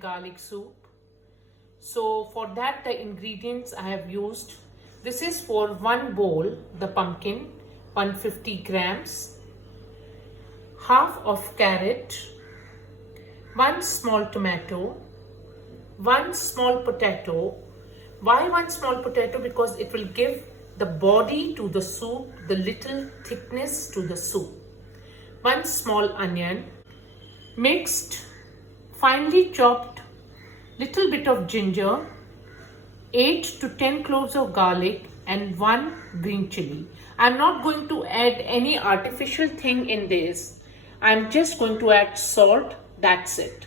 garlic soup. So for that, the ingredients I have used, this is for one bowl, the pumpkin, 150 grams, half of carrot, one small tomato, one small potato. Why one small potato? Because it will give the body to the soup, the little thickness to the soup. One small onion, mixed, finely chopped, little bit of ginger, 8 to 10 cloves of garlic, and 1 green chili. I'm not going to add any artificial thing in this. I'm just going to add salt, that's it.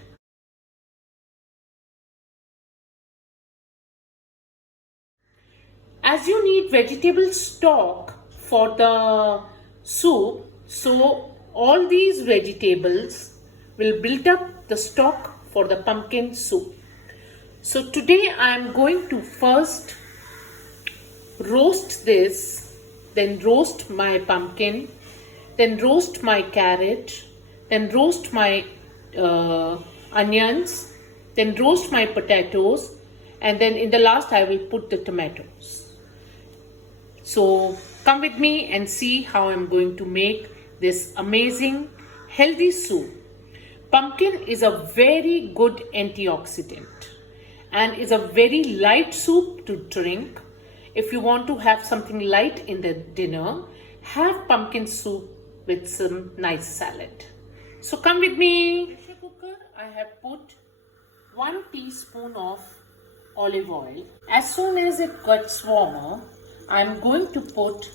As you need vegetable stock for the soup, so all these vegetables will build up the stock for the pumpkin soup. So today I am going to first roast this, then roast my pumpkin, then roast my carrot, then roast my onions, then roast my potatoes, and then in the last I will put the tomatoes. So come with me and see how I'm going to make this amazing healthy soup. Pumpkin is a very good antioxidant and is a very light soup to drink. If you want to have something light in the dinner, have pumpkin soup with some nice salad. So come with me. Pressure cooker, I have put 1 teaspoon of olive oil. As soon as it gets warmer, I'm going to put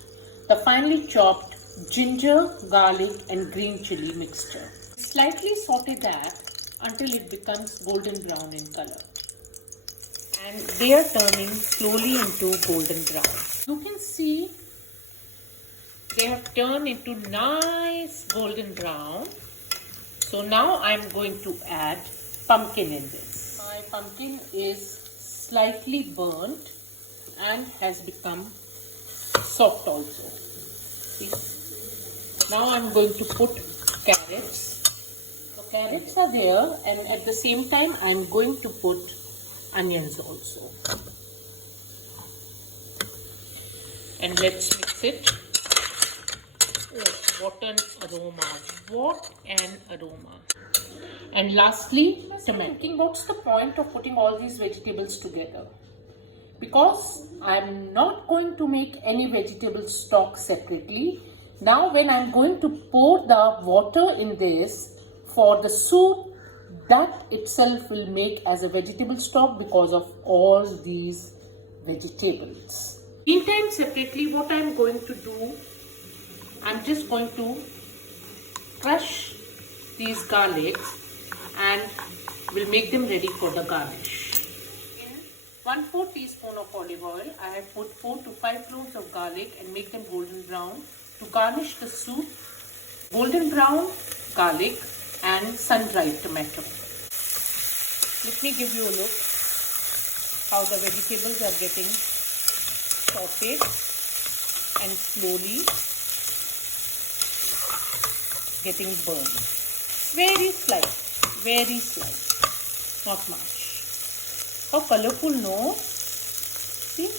the finely chopped ginger, garlic and green chili mixture. Slightly saute that until it becomes golden brown in color. And they are turning slowly into golden brown. You can see they have turned into nice golden brown. So now I'm going to add pumpkin in this. My pumpkin is slightly burnt and has become soft also. See? Now I'm going to put carrots. The carrots are there, and at the same time I'm going to put onions also. And let's mix it. Oh, what an aroma! What an aroma! And lastly, tomato. What's the point of putting all these vegetables together? Because I'm not going to make any vegetable stock separately. Now when I'm going to pour the water in this for the soup, that itself will make as a vegetable stock because of all these vegetables. Meantime, separately, what I'm going to do, I'm just going to crush these garlics and will make them ready for the garnish. 1/4 teaspoon of olive oil. I have put 4 to 5 cloves of garlic and make them golden brown. To garnish the soup, golden brown garlic and sun-dried tomato. Let me give you a look how the vegetables are getting sauteed and slowly getting burned. Very slight, not much. How colorful, no? See?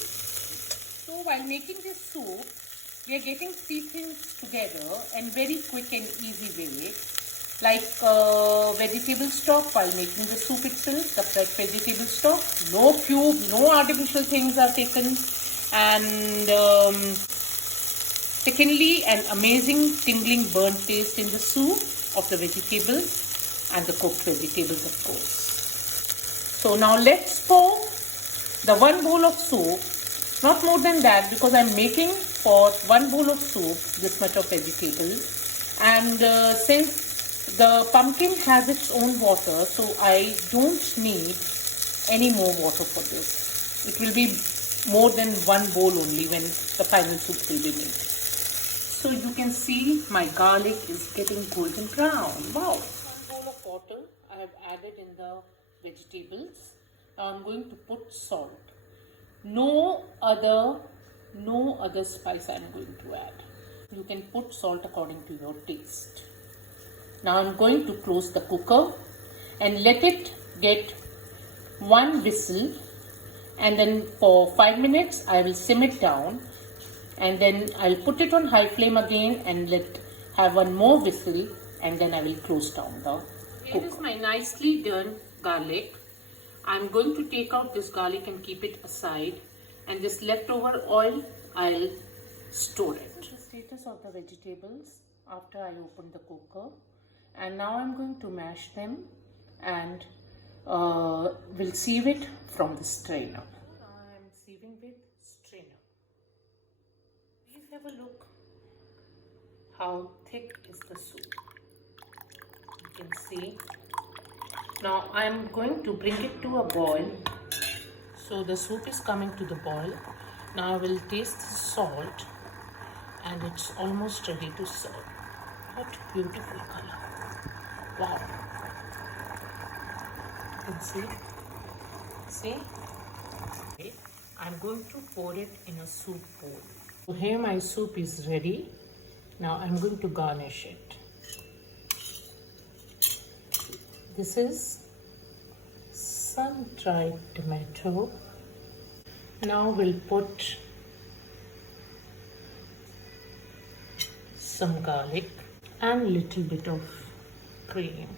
So while making this soup, we are getting 3 things together in very quick and easy way. Like vegetable stock while making the soup itself, the fresh vegetable stock. No cube, no artificial things are taken. And secondly, an amazing tingling burnt taste in the soup of the vegetables and the cooked vegetables, of course. So now let's pour the 1 bowl of soup, not more than that because I'm making for 1 bowl of soup this much of vegetables, and since the pumpkin has its own water, so I don't need any more water for this. It will be more than 1 bowl only when the final soup will be made. So you can see my garlic is getting golden brown. Wow! 1 bowl of water I have added in the vegetables. Now I'm going to put salt. No other spice I'm going to add. You can put salt according to your taste. Now I'm going to close the cooker and let it get one whistle, and then for 5 minutes I will simmer it down, and then I'll put it on high flame again and have one more whistle, and then I will close down the cooker. Here is my nicely done garlic. I'm going to take out this garlic and keep it aside, and this leftover oil I'll store it. This is the status of the vegetables after I opened the cooker, and now I'm going to mash them and we'll sieve it from the strainer. I'm sieving with strainer. Please have a look how thick is the soup. You can see. Now I'm going to bring it to a boil. So the soup is coming to the boil. Now I will taste the salt, and it's almost ready to serve. What beautiful color. Wow. You can see. See? Okay. I'm going to pour it in a soup bowl. So here my soup is ready. Now I'm going to garnish it. This is sun-dried tomato. Now we'll put some garlic and little bit of cream.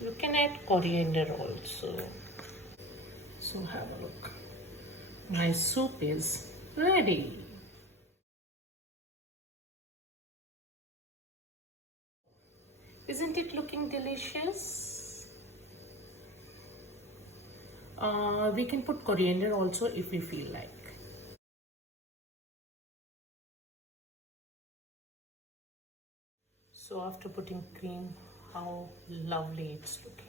You can add coriander also. So have a look. My soup is ready. Isn't it looking delicious? We can put coriander also if we feel like. So after putting cream, how lovely it's looking.